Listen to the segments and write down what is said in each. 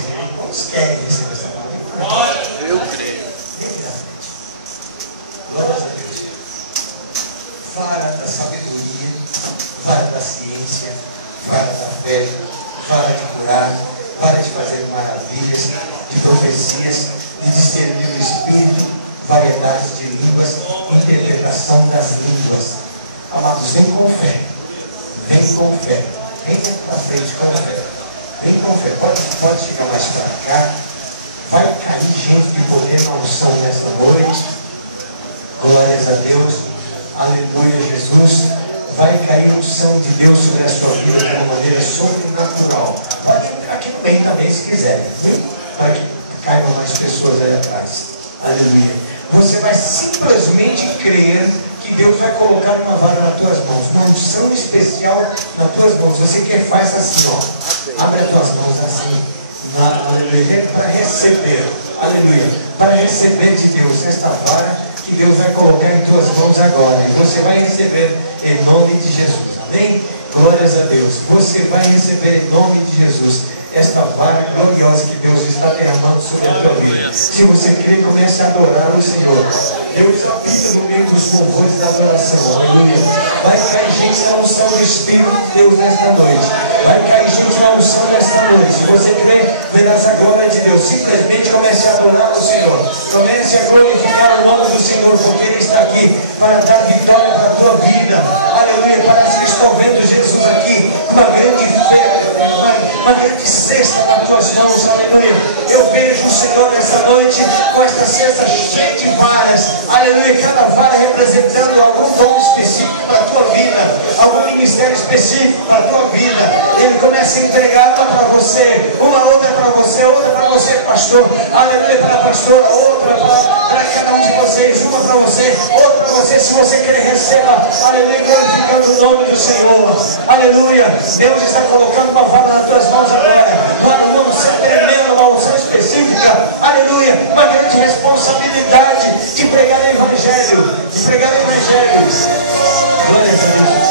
receber. Quantos querem receber essa palavra? Eu creio. Glória a Deus. Vara da sabedoria, vara da ciência, vara da fé, vara de curar, vara de fazer maravilhas, de profecias, de discernir o Espírito, variedades de línguas, interpretação das línguas. Amados, vem com fé. Vem com fé. Vem para frente com fé. Vem com fé. Pode chegar mais para cá. Vai cair gente de poder na unção nesta noite. Glórias a Deus. Aleluia, Jesus. Vai cair unção de Deus sobre a sua vida de uma maneira sobrenatural. Pode ficar aqui no meio também, se quiser. Para que caibam mais pessoas aí atrás. Aleluia. Você vai simplesmente crer que Deus vai colocar uma vara nas tuas mãos, uma unção especial nas tuas mãos. Você quer, faz assim, ó. Abre as tuas mãos assim. Aleluia. Para receber. Aleluia. Para receber de Deus esta vara que Deus vai colocar em tuas mãos agora. E você vai receber em nome de Jesus. Amém? Glórias a Deus. Você vai receber em nome de Jesus esta vara gloriosa que Deus está derramando sobre a tua vida. Se você crer, comece a adorar o Senhor. Deus habita no meio dos louvores da adoração. Aleluia. Vai cair gente na unção do Espírito de Deus nesta noite. Vai cair gente na unção desta noite. Se você crer, verás a glória de Deus. Simplesmente comece a adorar o Senhor. Comece a glorificar o nome do Senhor, porque Ele está aqui para dar vitória para a tua vida. Aleluia. Parece que estão vendo Jesus aqui com uma grande fé, uma grande cesta nas tuas mãos. Aleluia. Eu vejo o Senhor nesta noite com esta cesta cheia de varas. Aleluia. Cada vara representando algum dom específico para a tua vida, algum ministério específico para a tua vida. Ele começa a entregar uma para você, uma outra para você, outra para você, pastor. Aleluia. Para a pastora, outra para cada um de vocês, uma para você, outra para você. Se você quer, receba. Aleluia. Glorificando o nome do Senhor. Aleluia. Deus está colocando uma vara nas tuas mãos agora. Uma unção tremenda, uma unção específica. Aleluia. Uma grande responsabilidade de pregar o Evangelho. De pregar o Evangelho. Glória a Deus.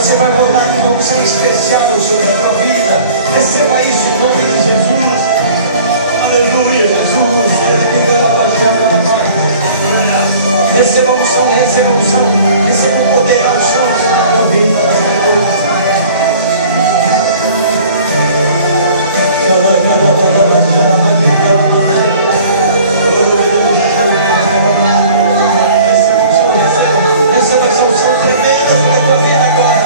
Você vai botar uma unção especial sobre a tua vida. Receba isso em nome de unção, receba a unção, receba o poder da unção sobre a tua vida. Receba essa unção tremenda sobre a tua vida agora.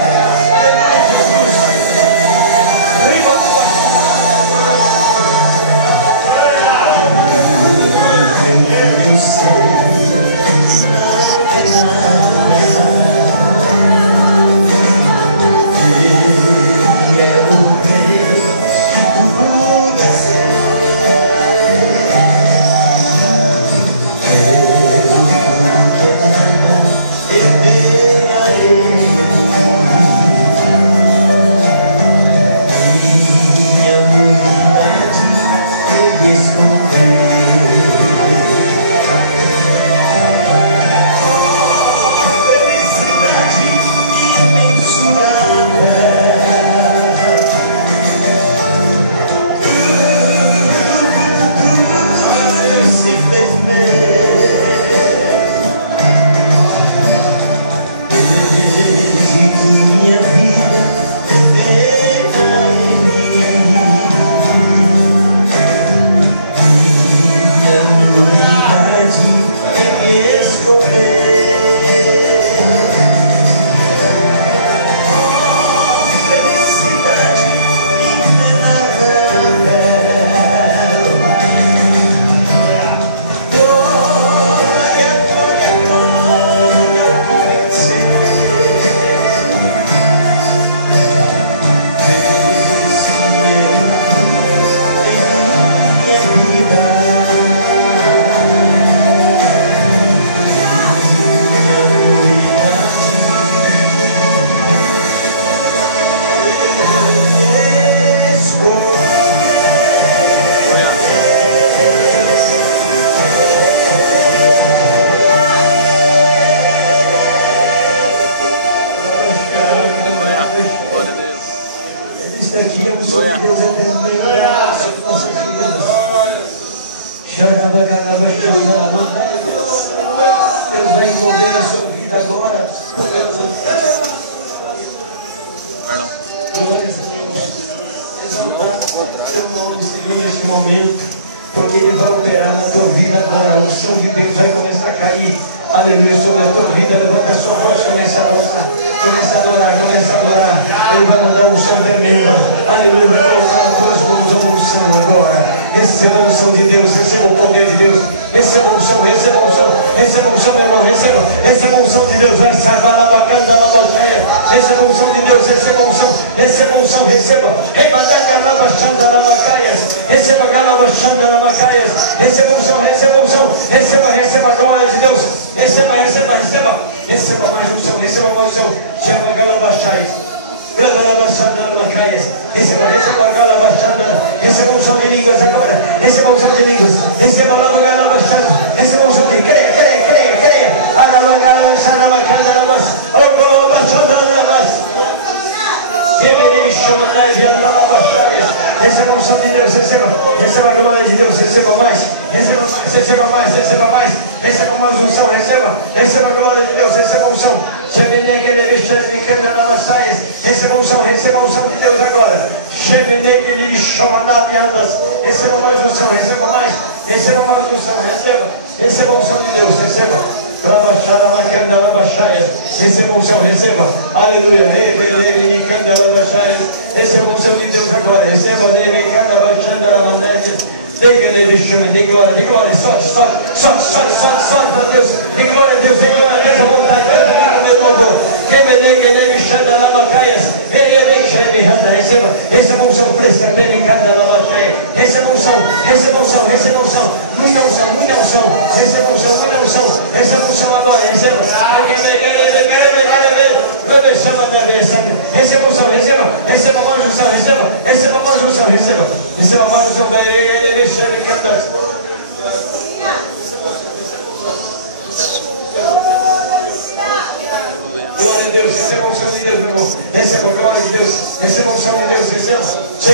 Aleluia,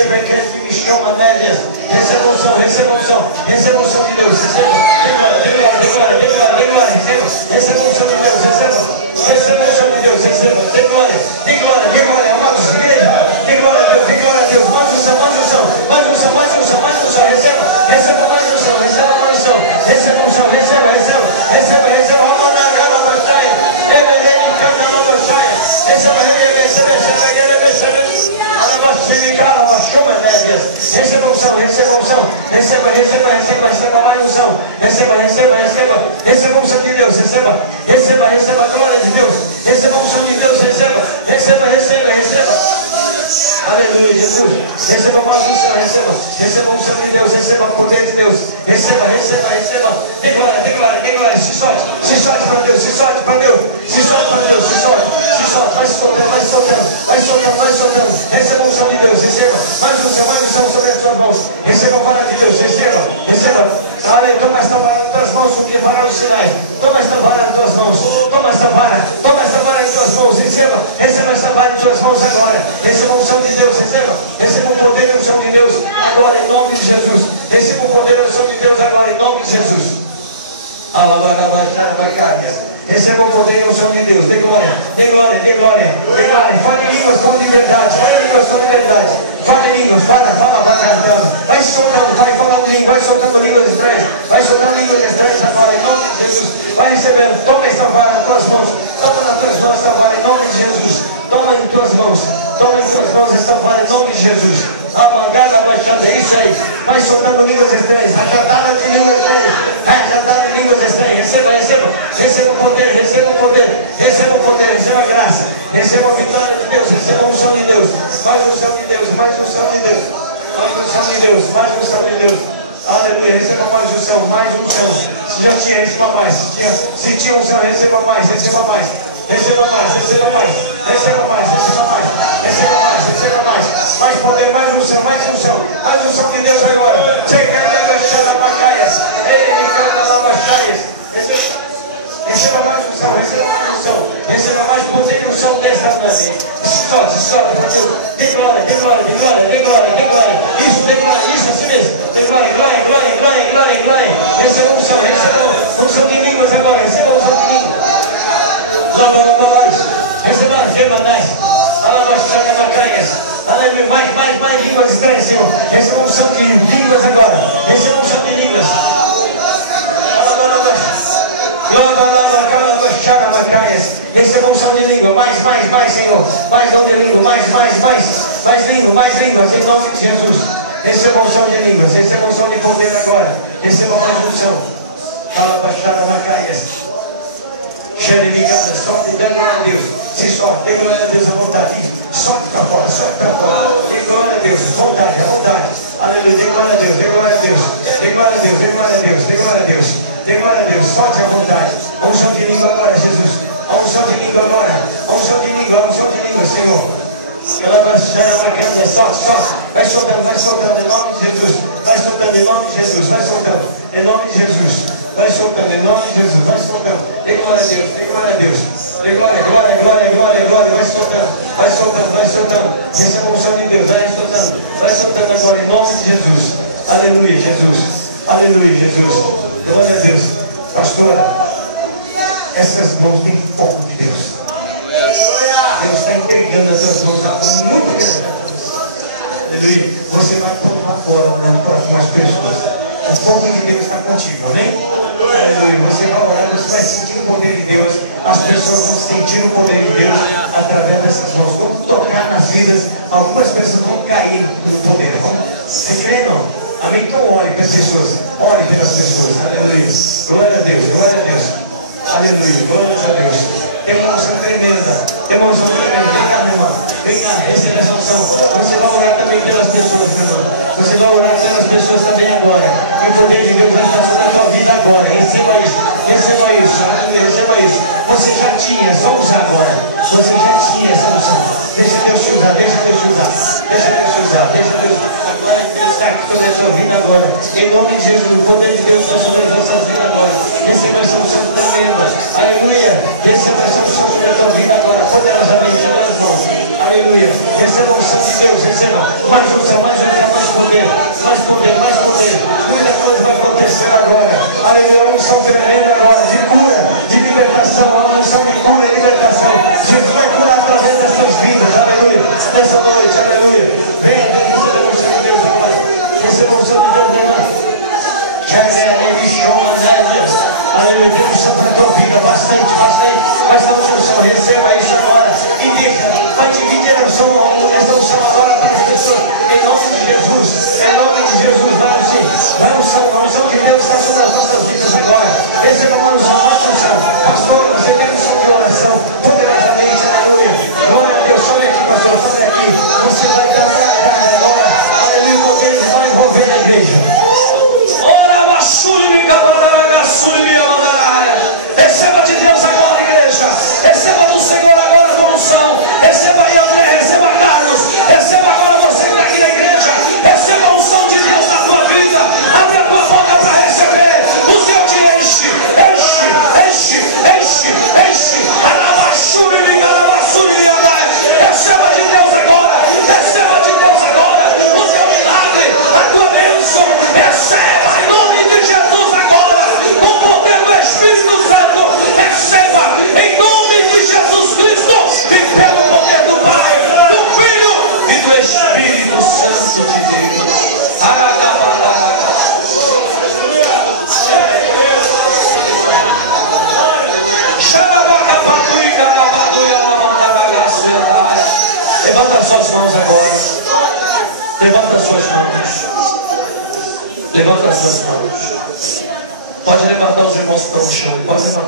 Jesus. Receba a unção de Deus, receba, de glória, receba a unção de Deus. Deus agora. Receba a unção de Deus, receba o poder da unção de Deus agora em nome de Jesus. Receba o poder da unção de Deus agora em nome de Jesus. Receba o poder e o som de Deus. Dê glória, dê glória, dê glória, dê glória. Fale em línguas com liberdade, fale em línguas com liberdade. Fala em línguas, fala para casa. Vai soltando, vai falando línguas, vai soltando línguas estranhas. Vai soltando línguas estranhas agora em nome de Jesus. Vai recebendo, toma esta vara nas tuas mãos. Toma nas tuas mãos esta vara em nome de Jesus. Toma em tuas mãos. Toma em tuas mãos esta vara em nome de Jesus. Amagada, baixada, é isso aí. Vai soltando línguas estranhas. Rajadada de línguas estranhas. Rajadada de línguas estranhas. Receba, receba. Receba o poder, receba o poder. Receba o poder, receba a graça. Receba a vitória de Deus. Receba a unção de Deus. Mais unção de Deus, mais unção de Deus. Mais unção de Deus, mais unção de Deus. Aleluia, receba mais unção, mais unção. Se já tinha, receba mais. Se tinha unção, receba mais, receba mais. Receba mais, receba mais. Receba mais, receba mais. Receba mais, receba mais. Mais poder, mais unção, mais unção. Mais unção de Deus agora. Chega de abaixar bacaias. Ele canta bacaias. Receba mais unção, receba mais unção. Receba mais poder e unção desta noite. Solte, dê glória, dê glória, dê glória, dê glória, dê glória. Isso, dê glória, isso, assim mesmo. Dê glória, glória, glória, glória, glória, glória. Receba unção, receba unção de línguas agora. Receba unção de línguas. Receba as gemanais. Alabaxaga bacaias. Aleluia, mais línguas estranhas, Senhor. Receba unção de línguas agora. Receba unção de línguas. Receba unção de língua, mais, Senhor. Mais dom de língua, mais língua, mais línguas, em nome de Jesus. Receba unção de línguas, receba unção de poder agora. Receba mais unção. Calabaxara bacaias. Xeremiganda, solte, dê glória a Deus. Se solte, dê glória a Deus à vontade. Solte para fora, solte para fora. Dê glória a Deus, vontade, à vontade. Aleluia, dê glória a Deus, dê glória a Deus. Dê glória a Deus, dê glória a Deus, dê glória a Deus. Dê glória a Deus, solte à vontade. A unção de língua agora, Jesus. A unção de língua agora. A unção de língua, Senhor. Ela vai ser uma grande, solte. Vai soltando em nome de Jesus. Vai soltando em nome de Jesus. Vai soltando em nome de Jesus. Vai soltando em nome de Jesus. Vai soltando. Dê glória a Deus, dê glória a Deus. Dê glória, glória. Vai soltando. Receba a unção de Deus. Vai soltando agora em nome de Jesus. Aleluia, Jesus. Aleluia, Jesus. Glória a Deus. Pastora, essas mãos têm pouco de Deus. Deus está entregando as suas mãos a muito grande. Aleluia. Você vai pôr lá fora, para algumas pessoas. O fogo de Deus está contigo, amém? Aleluia. Você vai orar, você vai sentir o poder de Deus. As pessoas vão sentir o poder de Deus através dessas mãos. Quando tocar nas vidas, algumas pessoas vão cair no poder. Você crê, não? Amém? Então ore pelas pessoas. Ore pelas pessoas. Aleluia. Glória a Deus, glória a Deus. Aleluia, glória a Deus. Tem uma unção tremenda. Tem uma unção tremenda. Vem cá, meu irmão. Vem cá, receba essa unção. Você vai orar também pelas pessoas, meu irmão. Você vai orar pelas pessoas também agora. E o poder de Deus vai estar sobre a tua vida agora. Receba isso. Receba isso. Aleluia, receba isso. Você já tinha, só usar agora. Você já tinha essa unção. Deixa Deus te usar, deixa Deus te usar. Deixa Deus te usar, deixa Deus te usar. A glória de Deus está aqui sobre a sua vida agora. Em nome de Jesus, o poder de Deus está sobre as nossas vidas agora. Receba essa unção tremenda. Aleluia. Receba essa unção sobre a tua vida agora. Poderosamente em tuas mãos. Aleluia. Receba a unção de Deus. Receba mais unção, mais poder. Mais poder. Muita coisa vai acontecer agora. Aleluia. Uma unção tremenda agora. De cura, de libertação. Uma unção de cura e libertação.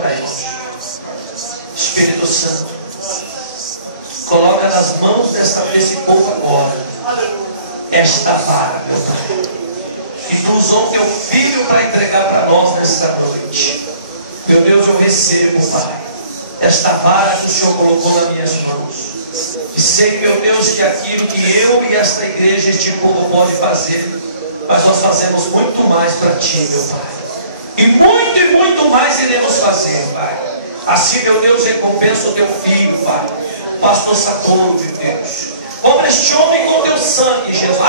para eles. Espírito Santo, coloca nas mãos desse povo agora esta vara, meu Pai, que tu usou teu filho para entregar para nós nesta noite. Meu Deus, eu recebo, Pai, esta vara que o Senhor colocou nas minhas mãos. E sei, meu Deus, que aquilo que eu e esta igreja, este povo pode fazer, mas nós fazemos muito mais para Ti, meu Pai. E muito mais iremos fazer, Pai. Assim, meu Deus, recompensa o Teu filho, Pai, pastor Santoro, meu Deus. Cobra este homem com Teu sangue, Jesus.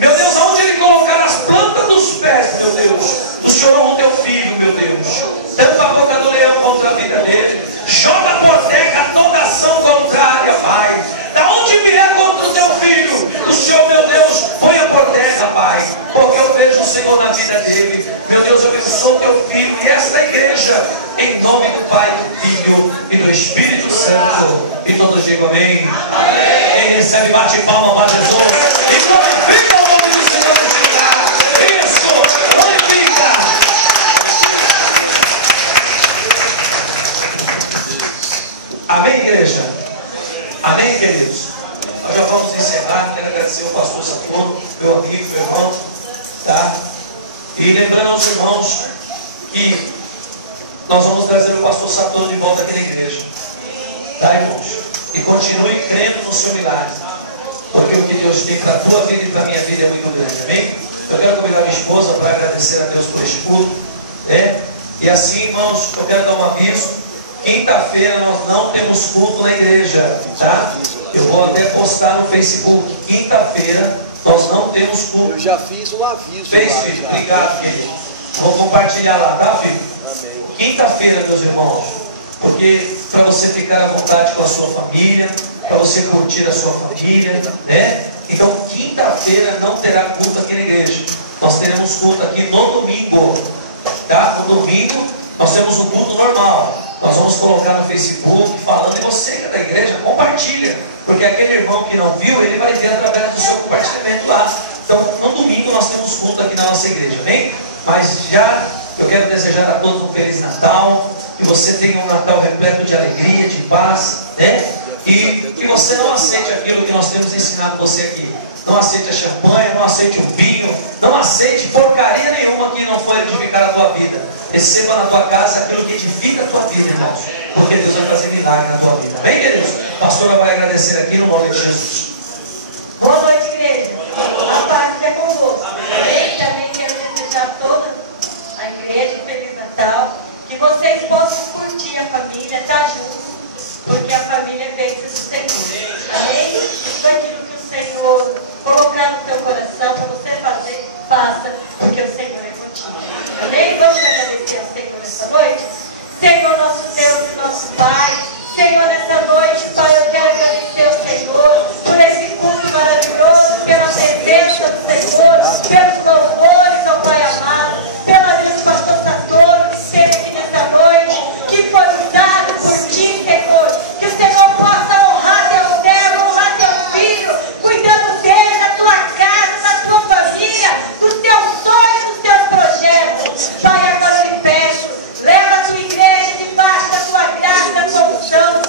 Meu Deus, aonde ele colocar as plantas dos pés, meu Deus, o Senhor honra o Teu filho, meu Deus. Tampa a boca do leão contra a vida dele. Joga por terra toda ação contrária, Pai. Da onde vier contra o Teu filho, o Senhor, meu Deus, ponha por terra, Pai. Porque eu vejo o Senhor na vida dele. Meu Deus, eu abençoo o Teu filho e esta igreja, em nome do Pai, do Filho e do Espírito Santo. E todos digam amém. Amém. Quem recebe, bate palma para Jesus. E glorifica o nome do Senhor nesse lugar. Isso, glorifica. Amém, igreja? Amém, queridos? Nós já vamos encerrar. Quero agradecer ao pastor Santoro, meu amigo, meu irmão, tá? E lembrando aos irmãos que nós vamos trazer o pastor Santoro de volta aqui na igreja, tá, irmãos? E continue crendo no seu milagre, porque o que Deus tem para a tua vida e para a minha vida é muito grande, amém? Eu quero convidar minha esposa para agradecer a Deus por este culto, né? E assim, irmãos, eu quero dar um aviso. Quinta-feira nós não temos culto na igreja, tá? Eu vou até postar no Facebook. Quinta-feira nós não temos culto. Eu já fiz um aviso. Fez, lá, filho? já. Obrigado, filho. Vou compartilhar lá, tá, filho? Amém. Quinta-feira, meus irmãos, porque para você ficar à vontade com a sua família, para você curtir a sua família, né? Então, quinta-feira não terá culto aqui na igreja. Nós teremos culto aqui no domingo, tá? No domingo nós temos um culto normal. Nós vamos colocar no Facebook falando, e você que é da igreja, compartilha, porque aquele irmão que não viu, ele vai ver através do seu compartilhamento lá. Então, no domingo nós temos culto aqui na nossa igreja, amém? Mas já eu quero desejar a todos um Feliz Natal, que você tenha um Natal repleto de alegria, de paz, né? E que você não aceite aquilo que nós temos ensinado você aqui. Não aceite a champanhe, não aceite o vinho, não aceite porcaria nenhuma que não for edificar a tua vida. Receba na tua casa aquilo que edifica a tua vida, irmãos, porque Deus vai fazer milagre na tua vida. Amém, queridos? A pastora vai agradecer aqui no nome de Jesus. Boa noite, igreja. A paz é convosco. Amém? Também quero desejar a toda a igreja um Feliz Natal. Que vocês possam curtir a família, estar juntos, porque a família é bênção do Senhor. Amém? Tudo aquilo que o Senhor colocar no teu coração para você fazer, faça, porque o Senhor é contigo. Amém? Vamos agradecer ao Senhor essa noite. Senhor, nosso Deus e nosso Pai. Senhor, nessa noite, Pai, eu quero agradecer ao Senhor por esse culto maravilhoso, pela presença do Senhor, pelos louvores ao Pai amado, pela vida do pastor Santoro que esteve aqui nessa noite, que foi usado por ti, Senhor. Que o Senhor possa honrar teu servo, honrar teu filho, cuidando dele, da tua casa, da tua família, dos teus sonhos, dos teus projetos. Pai, agora eu lhe peço, leva a tua igreja debaixo da tua graça, da tua unção,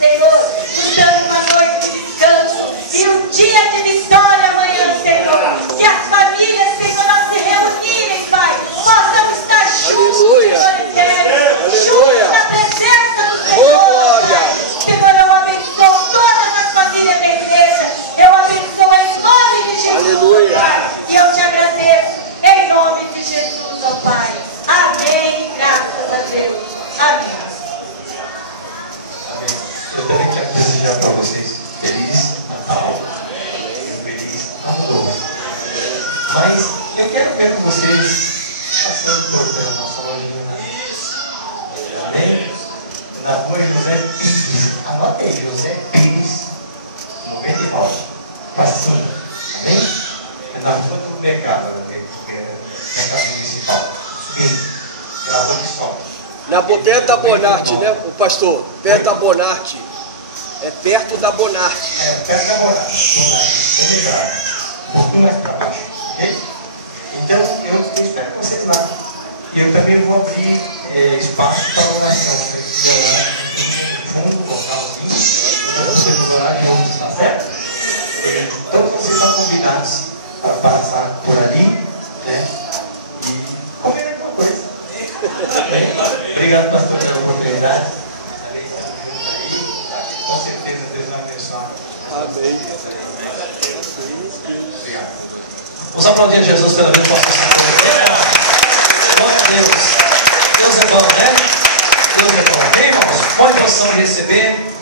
Senhor, nos dando uma noite de descanso e um dia de vitória amanhã, Senhor. Que as famílias, Senhor, ao se reunirem, Pai, possam estar juntos, Aleluia. Senhor eterno, Aleluia. juntos na presença do Oh, Senhor, glória. Pai. Senhor, eu abençoo todas as famílias da igreja, eu abençoo em nome de Jesus, Aleluia. Pai, e eu te agradeço em nome de Jesus, ó Pai. Amém, graças a Deus. Amém. Amém. Eu também quero desejar para vocês Feliz Natal e um Feliz Ano Novo. Mas eu quero ver vocês passando por pela nossa lojinha. Amém? Na rua José Pires. Anota aí, José Pires, 99. Passando. Amém? É na rua do mercado, mercado municipal. Subindo. É a rua que sobe. Na perto da Bonarte, né, o pastor? Perto da Bonarte. É perto da Bonarte. É, perto da Bonarte. É melhor. Um pouquinho mais para baixo. Ok? Então, eu espero que vocês lá. E eu também vou abrir espaço para oração. No fundo, no local aqui, vocês orar de onde está certo. Todos vocês estão convidados para passar por ali, né? E comer alguma coisa. Obrigado, pastor, pela oportunidade. Com certeza Deus vai abençoar. Amém. Obrigado. Vamos aplaudir a Jesus pela vida do nosso Deus. Deus é bom, né? Deus é bom. Amém, irmãos? Pode posição de receber.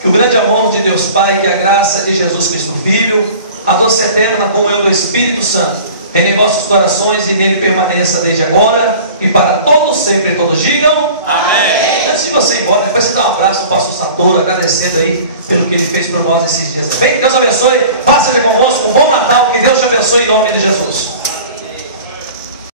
Que o grande amor de Deus Pai, que a graça de Jesus Cristo Filho, a doce eterna comunhão do Espírito Santo, reine em vossos corações e nele permaneça desde agora e para todos sempre. Todos digam amém. Antes de você ir embora, depois você dá um abraço ao pastor Santoro, agradecendo aí pelo que ele fez por nós esses dias também. Deus abençoe. Passa de convosco.